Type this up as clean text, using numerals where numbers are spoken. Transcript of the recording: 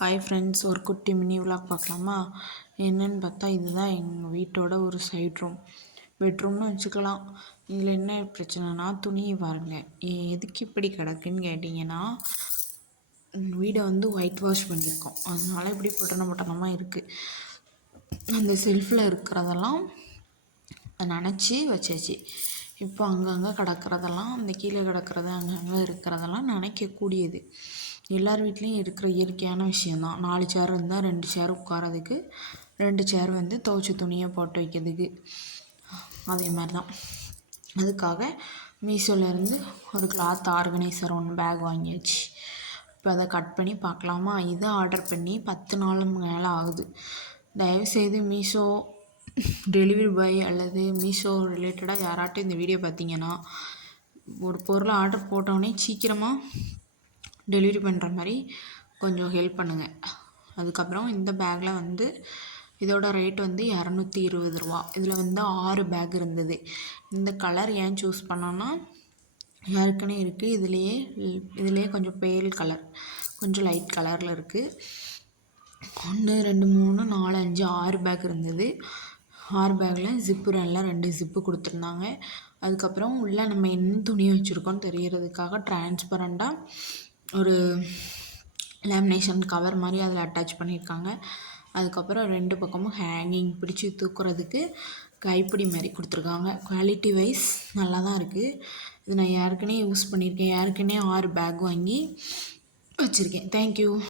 Hi friends, ஒரு குட்டி mini vlog பார்க்கலாமா? என்னன்னு பார்த்தா இதுதான் எங்கள் வீட்டோட ஒரு சைட் ரூம், பெட்ரூம்னு வச்சுக்கலாம். இதில் என்ன பிரச்சனைனா துணி பாருங்க எதுக்கு இப்படி கிடக்குன்னு கேட்டிங்கன்னா, வீடை வந்து ஒயிட் வாஷ் பண்ணியிருக்கோம். அதனால இப்படி பொட்டணமாக இருக்குது. அந்த செல்ஃபில் இருக்கிறதெல்லாம் நனைச்சி வச்சாச்சு. இப்போ அங்கங்கே கிடக்கிறதெல்லாம், அந்த கீழே கிடக்கிறது அங்கங்கே இருக்கிறதெல்லாம் நனைக்கக்கூடியது. எல்லார் வீட்லேயும் இருக்கிற இயற்கையான விஷயந்தான். 4 சேர் இருந்தால் 2 சேர் உட்காரதுக்கு, 2 சேர் வந்து துவைச்ச துணியை போட்டு வைக்கிறதுக்கு. அதே மாதிரி தான். அதுக்காக மீஷோலேருந்து ஒரு கிளாத் ஆர்கனைசர் ஒன்று பேக் வாங்கியாச்சு. இப்போ அதை கட் பண்ணி பார்க்கலாமா? இதை ஆர்டர் பண்ணி 10 நாள் மேலே ஆகுது. தயவுசெய்து மீஷோ டெலிவரி பாய் அல்லது மீஷோ ரிலேட்டடாக யாராட்டும் இந்த வீடியோ பார்த்தீங்கன்னா, ஒரு பொருளை ஆர்டர் போட்டோடனே சீக்கிரமாக டெலிவரி பண்ணுற மாதிரி கொஞ்சம் ஹெல்ப் பண்ணுங்கள். அதுக்கப்புறம் இந்த பேக்கில் வந்து இதோட ரேட் வந்து 220 ரூபா. இதில் வந்து 6 பேக் இருந்தது. இந்த கலர் ஏன் சூஸ் பண்ணோன்னா, ஏற்கனவே இருக்குது. இதுலேயே கொஞ்சம் பேல் கலர், கொஞ்சம் லைட் கலரில் இருக்குது. 1 2 3 4 5 6 பேக் இருந்தது. 6 பேக்கில் ஜிப்பு நல்லா 2 ஜிப்பு கொடுத்துருந்தாங்க. அதுக்கப்புறம் உள்ளே நம்ம என்ன துணி வச்சுருக்கோன்னு தெரியறதுக்காக டிரான்ஸ்பரண்ட்டாக ஒரு லேமினேஷன் கவர் மாதிரி அதில் அட்டாச் பண்ணியிருக்காங்க. அதுக்கப்புறம் 2 பக்கமும் ஹேங்கிங் பிடிச்சி தூக்குறதுக்கு கைப்பிடி மாதிரி கொடுத்துருக்காங்க. குவாலிட்டி வைஸ் நல்லா தான் இருக்குது. இது நான் ஏற்கனவே யூஸ் பண்ணியிருக்கேன். ஏற்கனவே 6 பேக் வாங்கி வச்சுருக்கேன். தேங்க்யூ.